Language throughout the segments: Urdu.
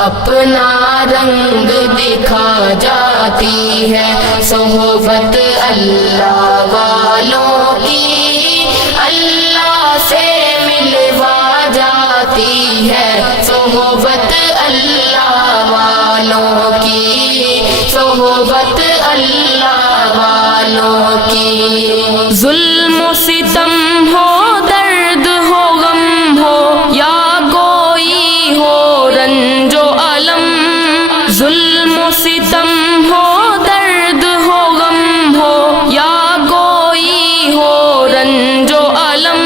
اپنا رنگ دکھا جاتی ہے صحبت اللہ والوں کی، اللہ سے ملوا جاتی ہے صحبت اللہ والوں کی، صحبت اللہ والوں کی۔ ظلم و ستم ہو، درد ہو، غم ہو، یا کوئی ہو رنج و الم، ظلم و ستم ہو، درد ہو، غم ہو، یا کوئی ہو رنج و الم،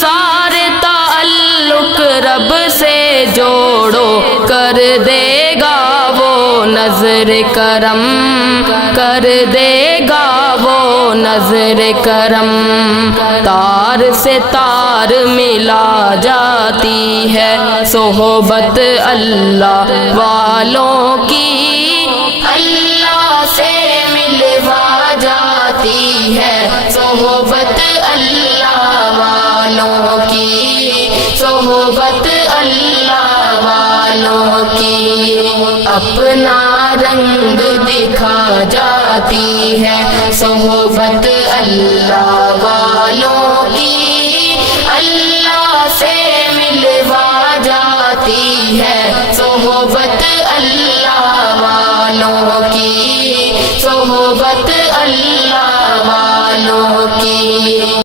سارے تعلق رب سے جوڑو، کر دے گا وہ نظر کرم، کر دے گا وہ نظر کرم۔ تار سے تار ملا جاتی ہے صحبت اللہ والوں کی، اللہ سے ملوا جاتی ہے صحبت اللہ والوں کی، صحبت اللہ والوں کی۔ اپنا رنگ دکھا جاتی ہے صحبت اللہ والوں کی، اللہ سے ملوا جاتی ہے صحبت اللہ والوں کی، صحبت اللہ والوں کی۔